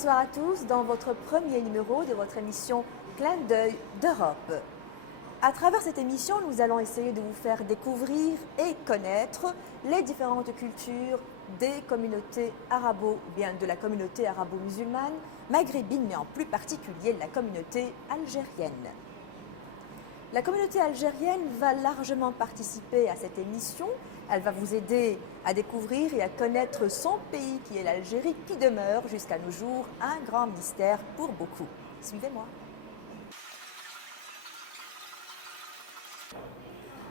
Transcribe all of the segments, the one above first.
Bonsoir à tous dans votre premier numéro de votre émission Clin d'œil d'Europe. À travers cette émission, nous allons essayer de vous faire découvrir et connaître les différentes cultures des communautés bien de la communauté arabo-musulmane, maghrébine, mais en plus particulier la communauté algérienne. La communauté algérienne va largement participer à cette émission. Elle va vous aider à découvrir et à connaître son pays qui est l'Algérie, qui demeure jusqu'à nos jours un grand mystère pour beaucoup. Suivez-moi.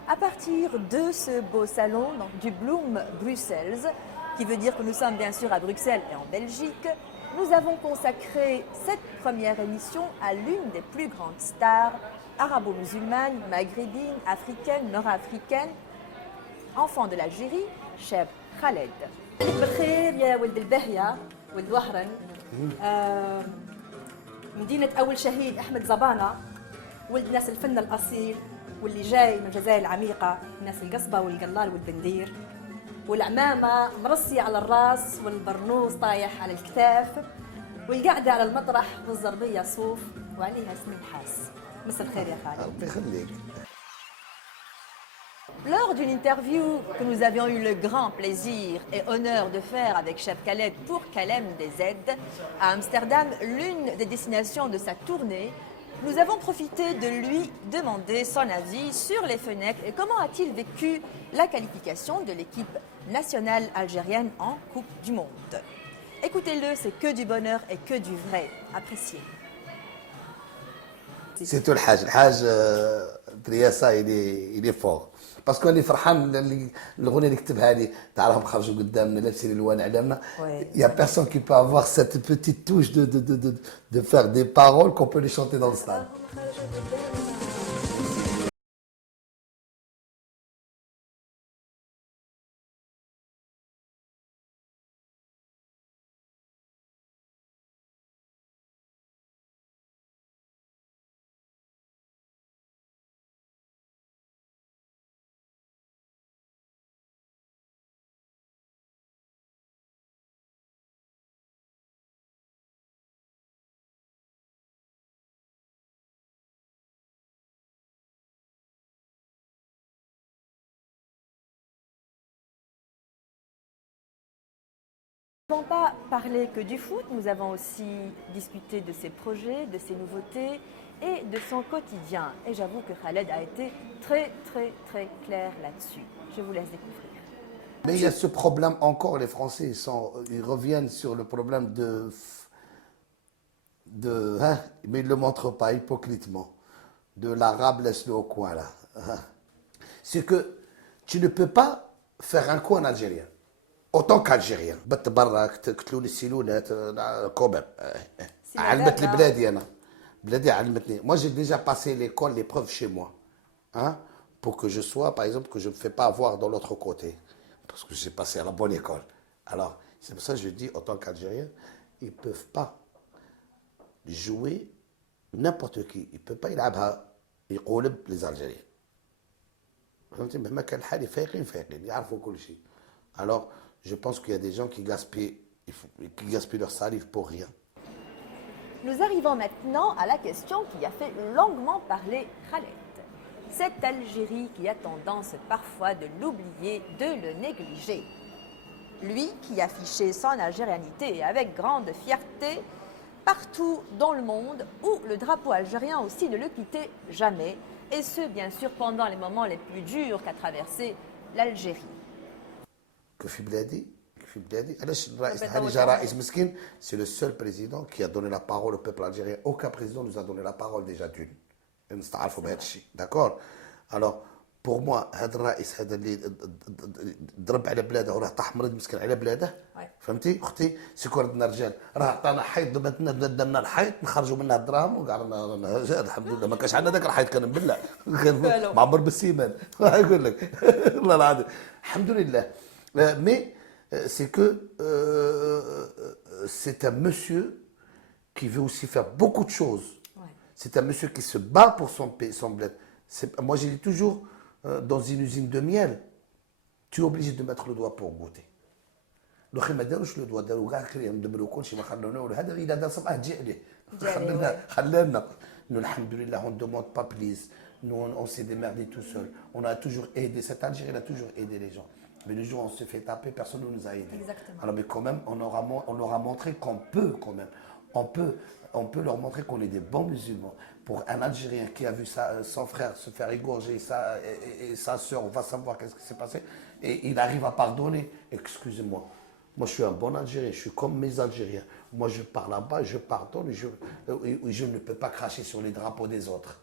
À partir de ce beau salon, donc du Bloom Brussels, qui veut dire que nous sommes bien sûr à Bruxelles et en Belgique, nous avons consacré cette première émission à l'une des plus grandes stars arabo-musulmanes, maghrébines, africaines, nord-africaines, enfant de l'Algérie, Cheb Khaled. بالخير يا ولد البهية ولد وهران مدينة أول شهيد أحمد زبانة ولد ناس الفن الأصيل واللي جاي من الجزائر العميقة ناس القصبة والقلال والبندير والعمامة مرصية على الراس والبرنوس طايح على الكتاف والقعدة على المطرح والزربية صوف وعليها اسم الحاس. مساء الخير يا خالد. الله يخليك. Lors d'une interview que nous avions eu le grand plaisir et honneur de faire avec Cheb Khaled pour Kalem des Aides à Amsterdam, l'une des destinations de sa tournée, nous avons profité de lui demander son avis sur les fenêtres et comment a-t-il vécu la qualification de l'équipe nationale algérienne en Coupe du Monde. Écoutez-le, c'est que du bonheur et que du vrai. Appréciez. C'est tout الحاج ترياسا il est fort باسكو راني فرحان اللي الاغنيه اللي كتبها لي تاع راهم خرجوا قدامنا لابسين الوان علامنا il y a personne qui peut avoir cette petite touche de faire des paroles qu'on peut les chanter dans le stade. Nous n'avons pas parlé que du foot, nous avons aussi discuté de ses projets, de ses nouveautés et de son quotidien. Et j'avoue que Khaled a été très clair là-dessus. Je vous laisse découvrir. Mais il y a ce problème encore, les Français ils reviennent sur le problème mais ils ne le montrent pas hypocritement, de l'arabe laisse-le au coin là. C'est que tu ne peux pas faire un coup en algérien. Autant qu'Algérien بتبرك قتلوا لي السيلونات كوبر علمت لي بلادي انا بلادي علمتني. Moi j'ai déjà passé l'école, l'épreuve chez moi, hein, pour que je sois, par exemple, que je ne me fais pas avoir dans l'autre côté, parce que j'ai passé à la bonne école. Alors c'est pour ça que je dis, autant qu'Algérien, ils ne peuvent pas jouer n'importe qui, ils ne peuvent pas يلعبها يقولب les Algériens. فهمتي مهما كان الحال فايقين يعرفوا كل شيء. Alors je pense qu'il y a des gens qui gaspillent leur salive pour rien. Nous arrivons maintenant à la question qui a fait longuement parler Khaled. Cette Algérie qui a tendance parfois de l'oublier, de le négliger. Lui qui affichait son algérianité avec grande fierté partout dans le monde, où le drapeau algérien aussi ne le quittait jamais, et ce bien sûr pendant les moments les plus durs qu'a traversé l'Algérie. في بلادي علاش الرئيس هاني جا رئيس مسكين. C'est le seul président qui a donné la parole au peuple algérien. Aucun président nous a donné la parole déjà d'une. نستعرفوا بهذا الشيء. D'accord. Alors pour moi هذا الرئيس هذا اللي ضرب على بلاده وراه طاح مريض مسكين على بلاده. فهمتي اختي سكر عندنا رجال راه عطانا حيط درنا الحيط نخرجوا منها الدراهم وقعدنا الحمد لله ما كانش عندنا ذاك الحيط كان مبلع كان معمر بالسيمان يقول لك والله العظيم الحمد لله. Mais c'est que c'est un monsieur qui veut aussi faire beaucoup de choses. Ouais. C'est un monsieur qui se bat pour son pays, son bled. Moi, j'ai dit toujours, dans une usine de miel, tu es obligé de mettre le doigt pour goûter. الاخي ما داروش لو دوا داروا كاع كريم دبروا كلشي ما خلونا هذا اذا دار صباح تجي عليه خلينا nous alhamdoulilah on ne demande pas plus nous on s'est démerdé tout seul on a toujours aidé cette Algérie a toujours aidé les gens mais le jour où on se fait taper personne ne nous a aidés. Exactement. Alors mais quand même on leur a montré qu'on peut quand même on peut leur montrer qu'on est des bons musulmans. Pour un Algérien qui a vu son frère se faire égorger et sa soeur, on va savoir qu'est-ce qui s'est passé, et il arrive à pardonner. Excusez-moi, moi je suis un bon Algérien, je suis comme mes Algériens. Moi je pars là-bas, je pardonne, je ne peux pas cracher sur les drapeaux des autres.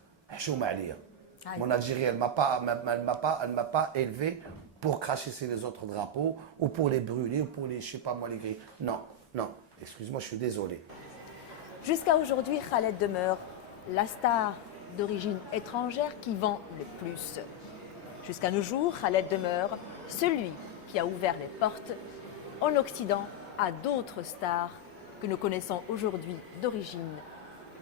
Mon Algérie, elle m'a pas élevé pour cracher sur les autres drapeaux, ou pour les brûler, ou pour les, je sais pas moi, les grilles. Non, non, excuse-moi, je suis désolé. Jusqu'à aujourd'hui, Khaled demeure la star d'origine étrangère qui vend le plus. Jusqu'à nos jours, Khaled demeure celui qui a ouvert les portes en Occident à d'autres stars que nous connaissons aujourd'hui d'origine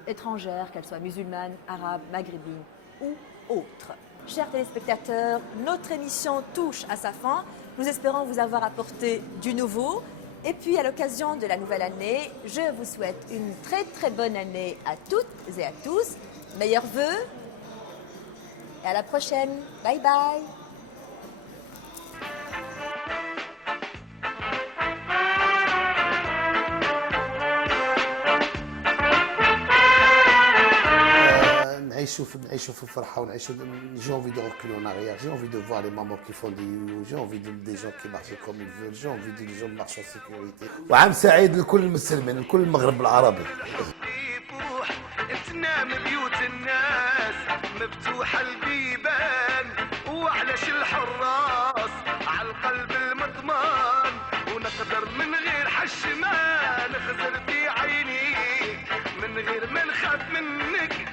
étrangère, qu'elles soient musulmanes, arabes, maghrébines ou autres. Chers téléspectateurs, notre émission touche à sa fin. Nous espérons vous avoir apporté du nouveau. Et puis, à l'occasion de la nouvelle année, je vous souhaite une très très bonne année à toutes et à tous. Meilleurs vœux et à la prochaine. Bye bye. نعيشوا في الفرحه ونعيشوا j'ai envie de reculer en arrière, j'ai envie de voir les mamans qui font j'ai envie des gens qui marchent comme ils veulent, j'ai envie des gens qui marchent en sécurité. وعام سعيد لكل المسلمين لكل المغرب العربي. تنام بيوت الناس مفتوحه البيبان وعلاش الحراس على القلب المطمان ونقدر من غير حش ما نخزر في عينيك من غير ما نخاف منك